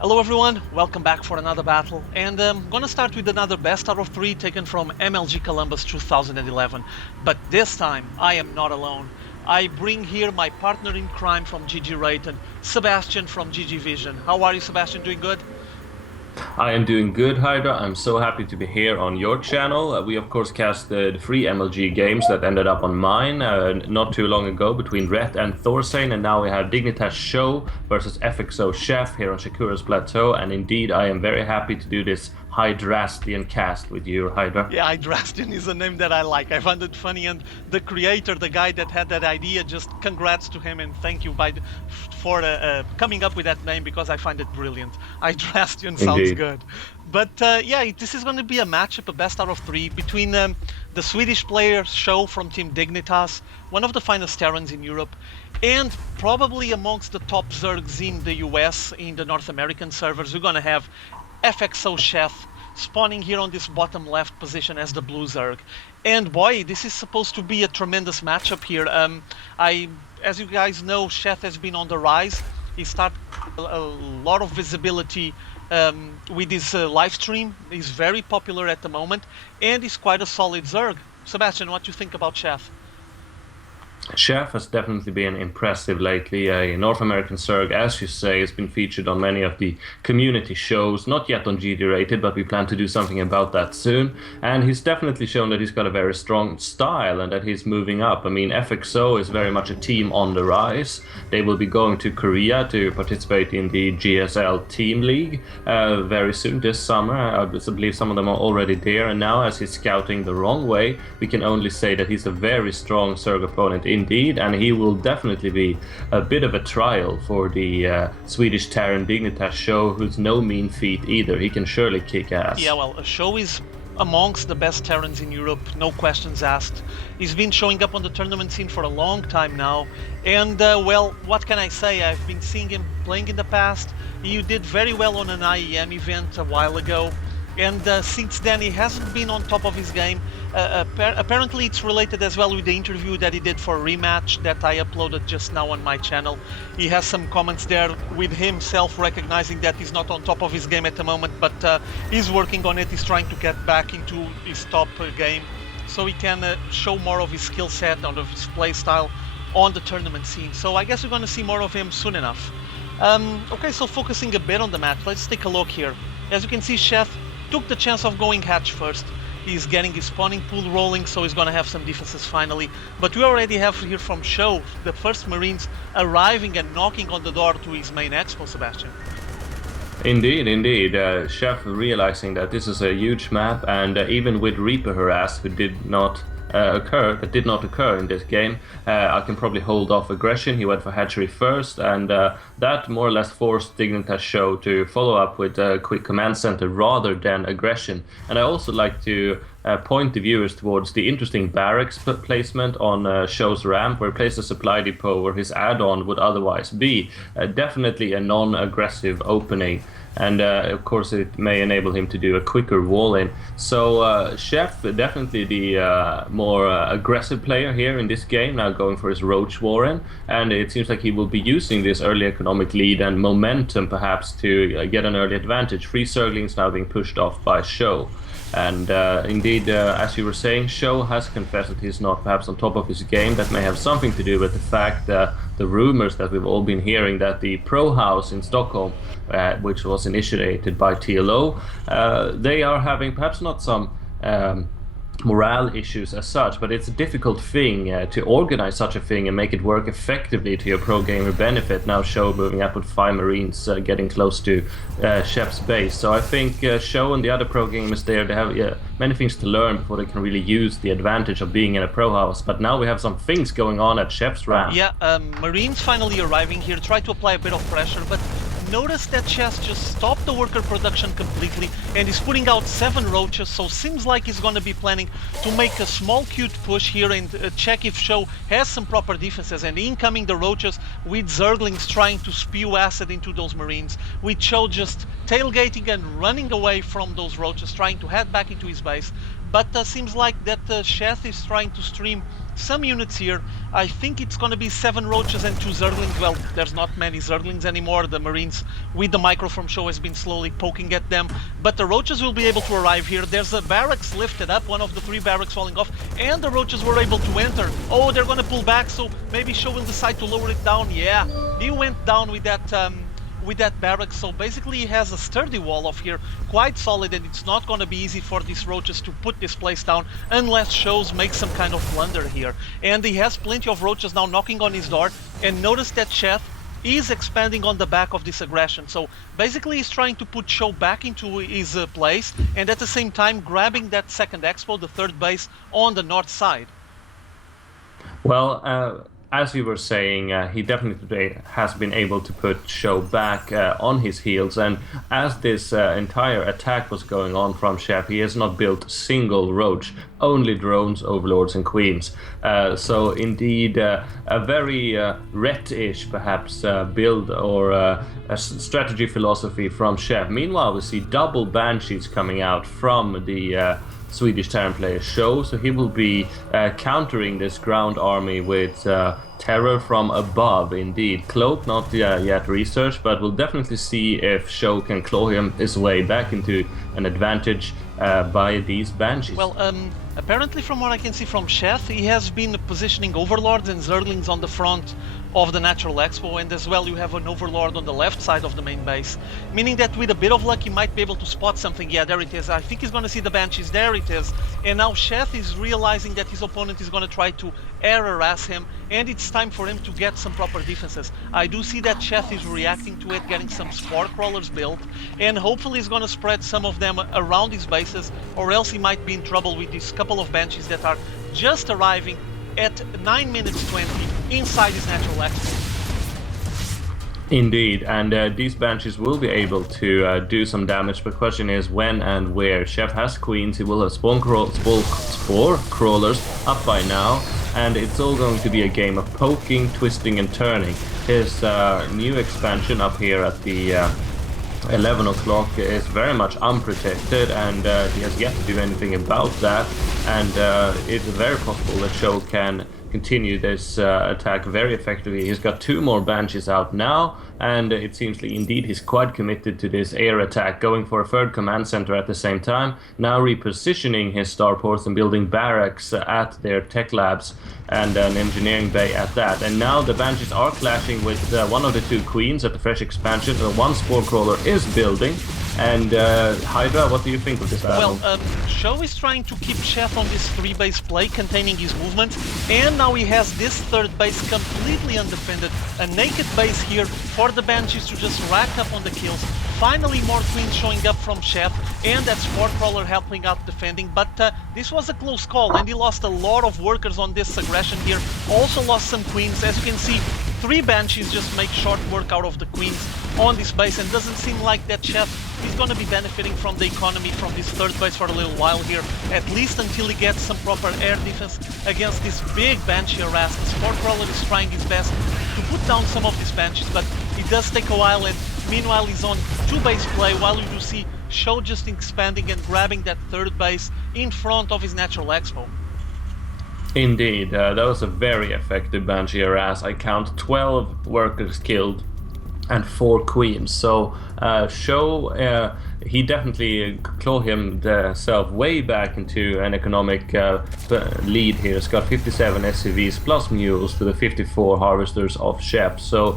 Hello everyone, welcome back for another battle, and I'm gonna start with another best out of 3 taken from MLG Columbus 2011. But this time, I am not alone. I bring here my partner in crime from GG Rated, Sebastian from GG Vision. How are you, Sebastian? Doing good? I am doing good, Hydra. I'm so happy to be here on your channel. We, of course, casted 3 MLG games that ended up on mine not too long ago between Ret and Thorstein, and now we have dignitasSjoW versus FXOSheth here on Shakura's Plateau, and indeed I am very happy to do this Hydrastian cast with you, Hydra. Yeah, Hydrastian is a name that I like. I found it funny, and the creator, the guy that had that idea, just congrats to him and thank you for coming up with that name, because I find it brilliant. Hydrastian sounds Indeed. good. But yeah, this is going to be a matchup, a best out of 3, between the Swedish player SjoW from Team Dignitas, one of the finest Terrans in Europe, and probably amongst the top Zergs in the US, in the North American servers. We're going to have FXOSheth spawning here on this bottom left position as the blue Zerg. And boy, this is supposed to be a tremendous matchup here. As you guys know, Sheth has been on the rise. He started a lot of visibility with his live stream. He's very popular at the moment, and he's quite a solid Zerg. Sebastian, what do you think about Sheth? Chef has definitely been impressive lately. A North American Zerg, as you say, has been featured on many of the community shows, not yet on GD Rated, but we plan to do something about that soon. And he's definitely shown that he's got a very strong style and that he's moving up. I mean, FXO is very much a team on the rise. They will be going to Korea to participate in the GSL Team League very soon this summer. I believe some of them are already there. And now, as he's scouting the wrong way, we can only say that he's a very strong Zerg opponent indeed, and he will definitely be a bit of a trial for the Swedish Terran dignitasSjoW, who's no mean feat either. He can surely kick ass. Yeah, well, SjoW is amongst the best Terrans in Europe, no questions asked. He's been showing up on the tournament scene for a long time now, and well, what can I say? I've been seeing him playing in the past. He did very well on an IEM event a while ago, and since then he hasn't been on top of his game. Apparently it's related as well with the interview that he did for Rematch that I uploaded just now on my channel. He has some comments there with himself recognizing that he's not on top of his game at the moment, but he's working on it. He's trying to get back into his top game so he can show more of his skill set, of his play style on the tournament scene. So I guess we're going to see more of him soon enough. Okay, so focusing a bit on the match, let's take a look here. As you can see, Sheth took the chance of going hatch first. He's getting his spawning pool rolling, so he's gonna have some defenses finally. But we already have here from SjoW the first Marines arriving and knocking on the door to his main expo, Sebastian. Indeed, indeed. Chef realizing that this is a huge map, and even with Reaper harass, who did not occur in this game, I can probably hold off aggression. He went for hatchery first, and that more or less forced dignitasSjoW to follow up with a quick command center rather than aggression. And I also like to point the viewers towards the interesting barracks placement on SjoW's ramp, where he placed a supply depot where his add-on would otherwise be. Definitely a non-aggressive opening. And of course it may enable him to do a quicker wall-in. So Chef, definitely the more aggressive player here in this game, now going for his Roach Warren, and it seems like he will be using this early economic lead and momentum perhaps to get an early advantage. 3 Zerglings now being pushed off by SjoW. And indeed, as you were saying, SjoW has confessed that he's not perhaps on top of his game. That may have something to do with the fact that the rumors that we've all been hearing that the Pro House in Stockholm, which was initiated by TLO, they are having perhaps not some morale issues as such, but it's a difficult thing to organize such a thing and make it work effectively to your pro gamer benefit. Now SjoW moving up with 5 Marines getting close to Chef's base, so I think SjoW and the other pro gamers there, they have many things to learn before they can really use the advantage of being in a pro house. But now we have some things going on at Chef's ramp. Yeah, Marines finally arriving here, try to apply a bit of pressure, but notice that Chess just stopped the worker production completely and is putting out 7 roaches, so seems like he's going to be planning to make a small cute push here and check if SjoW has some proper defenses, and incoming the roaches with Zerglings trying to spew acid into those Marines, with SjoW just tailgating and running away from those roaches, trying to head back into his base. But seems like that Sheth is trying to stream some units here. I think it's going to be 7 roaches and 2 zerglings. Well, there's not many zerglings anymore. The Marines with the micro from SjoW has been slowly poking at them. But the roaches will be able to arrive here. There's a barracks lifted up, one of the 3 barracks falling off, and the roaches were able to enter. Oh, they're going to pull back, so maybe SjoW will decide to lower it down. Yeah, he went down with that barracks, so basically he has a sturdy wall off here, quite solid, and it's not going to be easy for these roaches to put this place down unless SjoWs make some kind of blunder here. And he has plenty of roaches now knocking on his door, and notice that SjoW is expanding on the back of this aggression. So basically he's trying to put SjoW back into his place, and at the same time grabbing that second expo, the 3rd base on the north side. Well, as you were saying, he definitely has been able to put SjoW back on his heels, and as this entire attack was going on from SjoW, he has not built a single roach, only drones, overlords, and queens. So indeed, a very Ret-ish perhaps build or a strategy philosophy from SjoW. Meanwhile, we see double banshees coming out from the Swedish Terran player SjoW, so he will be countering this ground army with terror from above. Indeed, Cloak not yet researched, but we'll definitely see if SjoW can claw his way back into an advantage by these banshees. Well, apparently from what I can see from SjoW, he has been positioning overlords and zerglings on the front of the natural expo, and as well you have an overlord on the left side of the main base, meaning that with a bit of luck he might be able to spot something. Yeah, there it is. I think he's going to see the banshees. There it is. And now SjoW is realizing that his opponent is going to try to air harass him, and it's time for him to get some proper defenses. I do see that SjoW is reacting to it, getting some spore crawlers built, and hopefully he's going to spread some of them around his bases, or else he might be in trouble with these couple of banshees that are just arriving at 9 minutes 20 inside his natural expo. Indeed, and these banshees will be able to do some damage. The question is when and where. SjoW has queens, he will have spore crawlers up by now, and it's all going to be a game of poking, twisting, and turning. His new expansion up here at the 11 o'clock is very much unprotected, and he has yet to do anything about that, and it's very possible that SjoW can continue this attack very effectively. He's got 2 more banshees out now, and it seems like indeed he's quite committed to this air attack, going for a 3rd command center at the same time, now repositioning his starports and building barracks at their tech labs and an engineering bay at that. And now the banshees are clashing with one of the 2 queens at the fresh expansion. One spore crawler is building. And Hydra, what do you think of this battle? Well, SjoW is trying to keep SjoW on this 3-base play, containing his movement, and now he has this 3rd base completely undefended. A naked base here for the banshees to just rack up on the kills. Finally, more queens showing up from SjoW, and that spore crawler helping out defending, but this was a close call, and he lost a lot of workers on this aggression here. Also lost some queens. As you can see, 3 banshees just make short work out of the queens on this base, and doesn't seem like that SjoW is going to be benefiting from the economy from this 3rd base for a little while here, at least until he gets some proper air defense against this big banshee harass. The spore crawler is trying his best to put down some of these banshees, but it does take a while, and meanwhile he's on 2-base play, while you do see SjoW just expanding and grabbing that 3rd base in front of his natural expo. Indeed, that was a very effective banshee harass. I count 12 workers killed and 4 queens. So SjoW, he definitely claw himself way back into an economic lead here. He's got 57 SCVs plus mules to the 54 harvesters of SjoW. So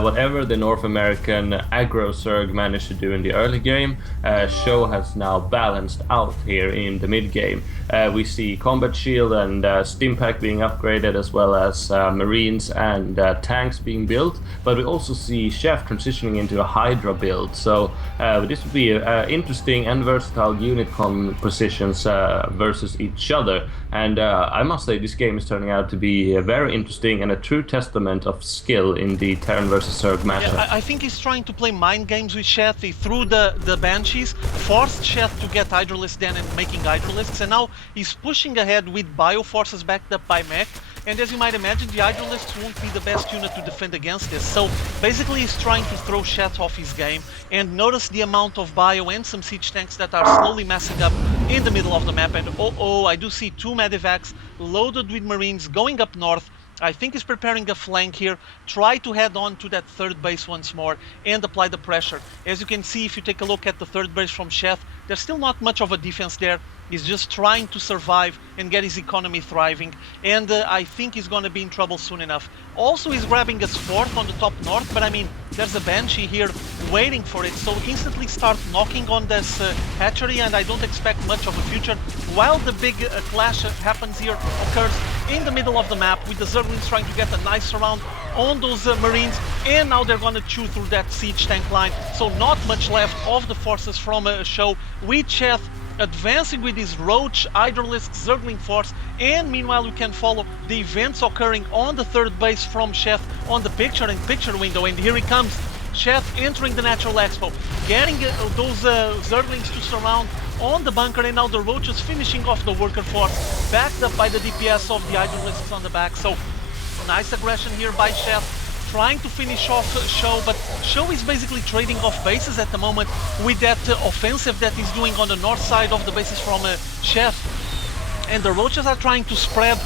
whatever the North American aggro Zerg managed to do in the early game, SjoW has now balanced out here in the mid game. We see combat shield and stim pack being upgraded, as well as marines and tanks being built, but we also see SjoW transitioning into a Hydra build. So this would be interesting and versatile unit compositions versus each other, and I must say this game is turning out to be very interesting and a true testament of skill in the Terran versus Zerg matchup. Yeah, I think he's trying to play mind games with SjoW. He threw the banshees, forced SjoW to get Hydralists then and making Hydralists, and now he's pushing ahead with bioforces backed up by mech. And as you might imagine, the Hydralists won't be the best unit to defend against this. So basically he's trying to throw SjoW off his game, and notice the amount of bio and some siege tanks that are slowly messing up in the middle of the map, and I do see 2 medevacs loaded with Marines going up north. I think he's preparing a flank here, try to head on to that 3rd base once more and apply the pressure. As you can see, if you take a look at the 3rd base from Sheth, there's still not much of a defense there. He's just trying to survive and get his economy thriving, and I think he's going to be in trouble soon enough. Also, he's grabbing his 4th on the top north, but I mean, there's a Banshee here waiting for it, so instantly start knocking on this hatchery, and I don't expect much of a future. While the big clash happens here, occurs in the middle of the map, with the Zerglings trying to get a nice surround on those Marines, and now they're going to chew through that siege tank line, so not much left of the forces from SjoW, with Sheth advancing with his Roach, Hydralisk, Zergling force, and meanwhile we can follow the events occurring on the 3rd base from Sheth on the picture-in-picture window, and here he comes, Sheth entering the Natural Expo, getting those Zerglings to surround on the bunker, and now the Roaches finishing off the worker force, backed up by the DPS of the Hydralisks on the back. So nice aggression here by Sheth, trying to finish off SjoW, but SjoW is basically trading off bases at the moment with that offensive that he's doing on the north side of the bases from Sheth. And the Roaches are trying to spread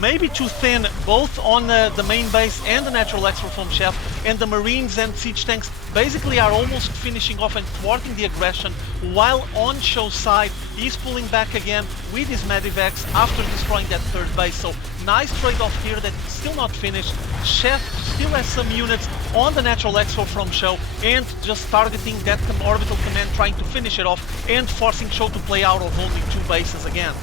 maybe too thin, both on the main base and the Natural Expo from Sheth, and the Marines and Siege Tanks basically are almost finishing off and thwarting the aggression, while on SjoW's side, he's pulling back again with his Medivacs after destroying that 3rd base. So nice trade-off here that is still not finished. Sheth still has some units on the Natural Expo from SjoW, and just targeting that orbital command, trying to finish it off, and forcing SjoW to play out of only 2 bases again.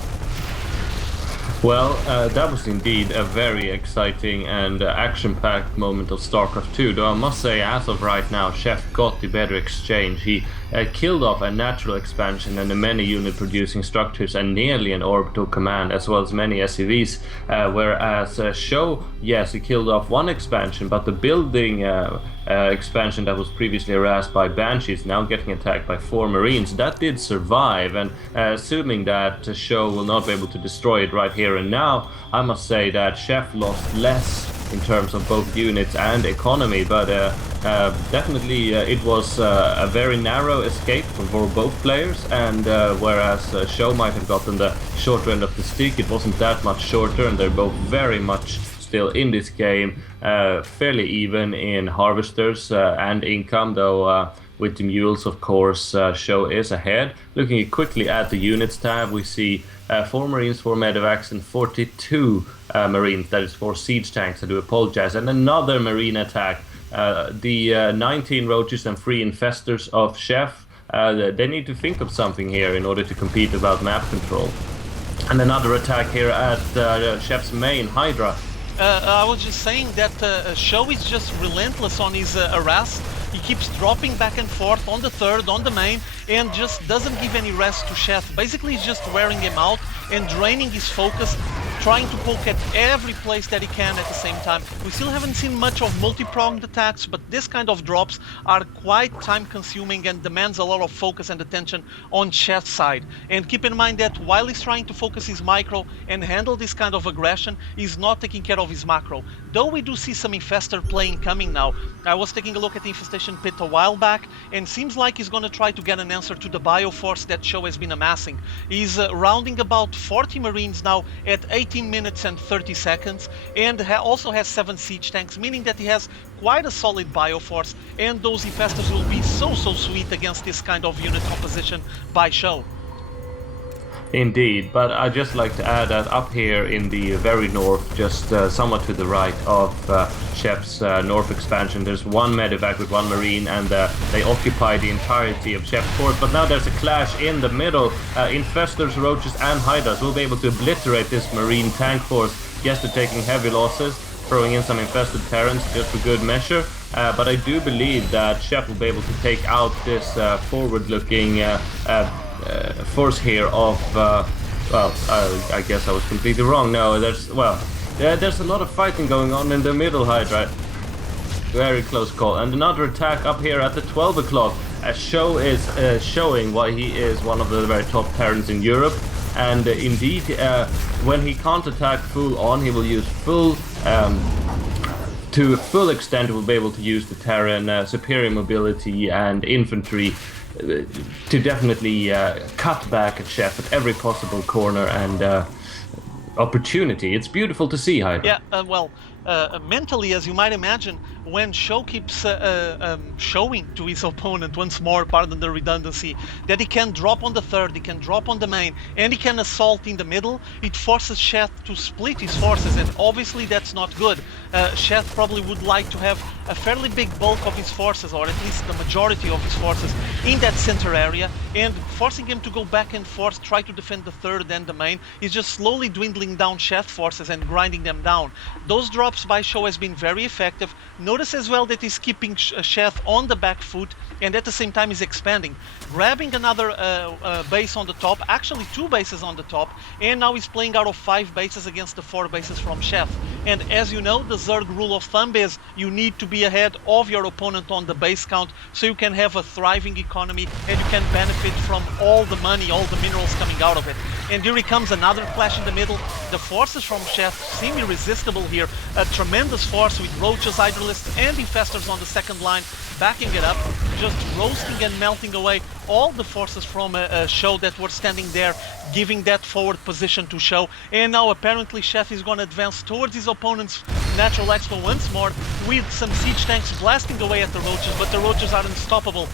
Well, that was indeed a very exciting and action-packed moment of StarCraft 2, though I must say, as of right now, Sheth got the better exchange. He killed off a natural expansion and the many unit-producing structures and nearly an orbital command, as well as many SCVs, whereas SjoW, yes, he killed off 1 expansion, but the building expansion that was previously harassed by Banshees, now getting attacked by 4 Marines, that did survive, and assuming that SjoW will not be able to destroy it right here and now, I must say that Sheth lost less in terms of both units and economy, but definitely it was a very narrow escape for both players, and whereas SjoW might have gotten the shorter end of the stick, it wasn't that much shorter, and they're both very much still in this game, fairly even in harvesters and income, though with the mules, of course, SjoW is ahead. Looking quickly at the units tab, we see 4 Marines, 4 Medivacs, and 42 Marines, that is 4 Siege Tanks, I do apologize, and another Marine attack. The 19 Roaches and 3 Infestors of Sheth, they need to think of something here in order to compete about map control. And another attack here at Sheth's main, Hydra. I was just saying that SjoW is just relentless on his harass. He keeps dropping back and forth on the 3rd, on the main, and just doesn't give any rest to Sheth. Basically, he's just wearing him out and draining his focus, trying to poke at every place that he can at the same time. We still haven't seen much of multi-pronged attacks, but this kind of drops are quite time-consuming and demands a lot of focus and attention on Sheth's side. And keep in mind that while he's trying to focus his micro and handle this kind of aggression, he's not taking care of his macro. Though we do see some Infestor playing coming now. I was taking a look at the Infestation Pit a while back, and seems like he's going to try to get an answer to the Bioforce that SjoW has been amassing. He's rounding about 40 Marines now at 18 minutes and 30 seconds, and also has 7 Siege Tanks, meaning that he has quite a solid Bioforce, and those Infestors will be so sweet against this kind of unit composition by SjoW. Indeed, but I'd just like to add that up here in the very north, just somewhat to the right of Sheth's north expansion, there's 1 Medivac with 1 Marine, and they occupy the entirety of Sheth's force. But now there's a clash in the middle. Infestors, Roaches, and Hydras will be able to obliterate this Marine tank force. Yes, they're taking heavy losses, throwing in some infested Terrans just for good measure. But I do believe that Sheth will be able to take out this forward-looking force here of, I guess I was completely wrong. No, there's a lot of fighting going on in the middle, Hydra. Very close call. And another attack up here at the 12 o'clock, as SjoW is showing why he is one of the very top Terrans in Europe. And indeed, when he can't attack full on, he will use full to full extent will be able to use the Terran superior mobility and infantry to definitely cut back at Chef at every possible corner and opportunity. It's beautiful to see, Hydra. Yeah, well, mentally, as you might imagine, when SjoW keeps showing to his opponent once more, pardon the redundancy, that he can drop on the third, he can drop on the main, and he can assault in the middle, it forces Sheth to split his forces, and obviously that's not good. Sheth probably would like to have a fairly big bulk of his forces, or at least the majority of his forces, in that center area, and forcing him to go back and forth, try to defend the third and the main, is just slowly dwindling down Sheth forces and grinding them down. Those drops by SjoW has been very effective. Notice as well that he's keeping Sheth on the back foot, and at the same time he's expanding, grabbing another base on the top, actually 2 bases on the top, and now he's playing out of 5 bases against the 4 bases from Sheth. And as you know, the Zerg rule of thumb is you need to be ahead of your opponent on the base count so you can have a thriving economy and you can benefit from all the money, all the minerals coming out of it. And here he comes, another clash in the middle. The forces from Sheth seem irresistible here. A tremendous force with roaches, hydralists, and infestors on the second line, backing it up, just roasting and melting away all the forces from SjoW that were standing there, giving that forward position to SjoW. And now apparently Sheth is going to advance towards his opponent's natural expo once more, with some siege tanks blasting away at the roaches, but the roaches are unstoppable.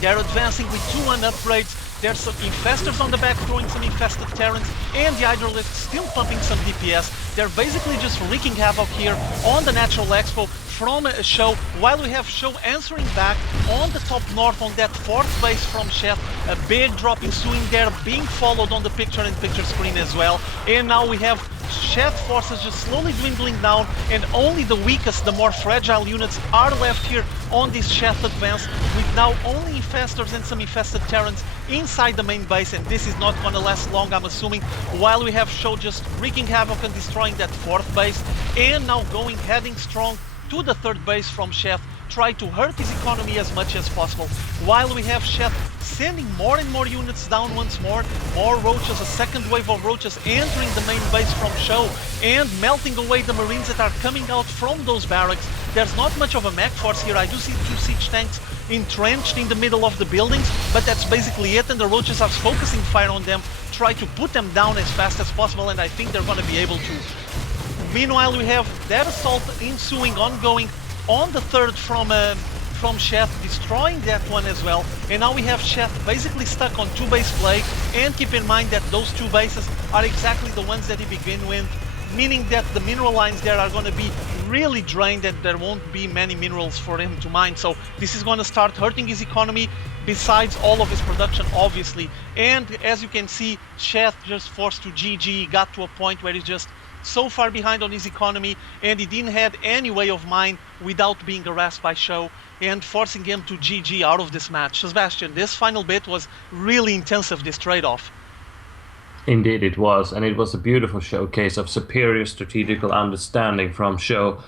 They're advancing with 2-1 upgrades. There's some infestors on the back throwing some infested Terrans, and the hydralists still pumping some DPS. They're basically just wreaking havoc here on the natural expo from SjoW, while we have SjoW answering back on the top north on that 4th base from Sheth. A big drop ensuing there, being followed on the picture-in-picture screen as well. And now we have Sheth forces just slowly dwindling down, and only the weakest, the more fragile units are left here on this Sheth advance, with now only infestors and some infested Terrans inside the main base, and this is not going to last long, I'm assuming, while we have SjoW just wreaking havoc and destroying that 4th base, and now heading strong to the 3rd base from Sheth, try to hurt his economy as much as possible, while we have Sheth sending more and more units down once more roaches, a second wave of roaches entering the main base from SjoW and melting away the marines that are coming out from those barracks. There's not much of a mech force here. I do see 2 siege tanks entrenched in the middle of the buildings, but that's basically it, and the roaches are focusing fire on them, try to put them down as fast as possible, and I think they're going to be able to. Meanwhile, we have that assault ensuing, ongoing on the 3rd from Sheth, destroying that one as well. And now we have Sheth basically stuck on 2 base play, and keep in mind that those 2 bases are exactly the ones that he began with, meaning that the mineral lines there are going to be really drained and there won't be many minerals for him to mine. So this is going to start hurting his economy, besides all of his production, obviously. And as you can see, Sheth just forced to GG, got to a point where he's just so far behind on his economy, and he didn't have any way of mine without being harassed by SjoW and forcing him to GG out of this match. Sebastian, this final bit was really intensive, this trade-off. Indeed it was, and it was a beautiful showcase of superior strategical understanding from SjoW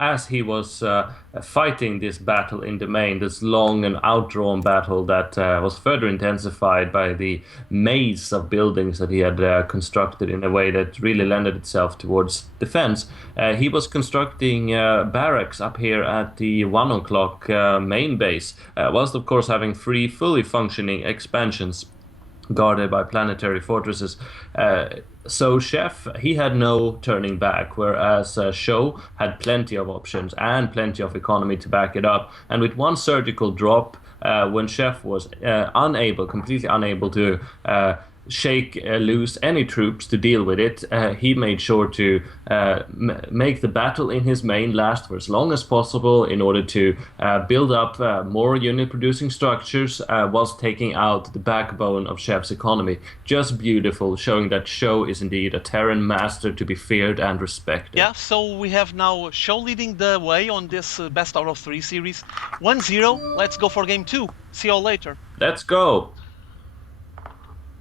as he was fighting this battle in the main, this long and outdrawn battle that was further intensified by the maze of buildings that he had constructed in a way that really lended itself towards defense. He was constructing barracks up here at the 1 o'clock main base, whilst of course having 3 fully functioning expansions guarded by planetary fortresses. So Chef, he had no turning back, whereas SjoW had plenty of options and plenty of economy to back it up. And with 1 surgical drop, when Chef was completely unable to shake loose any troops to deal with it, he made sure to make the battle in his main last for as long as possible in order to build up more unit-producing structures whilst taking out the backbone of Chef's economy. Just beautiful, showing that SjoW is indeed a Terran master to be feared and respected. Yeah, so we have now SjoW leading the way on this best out of 3 series. 1-0, let's go for game 2. See you all later. Let's go!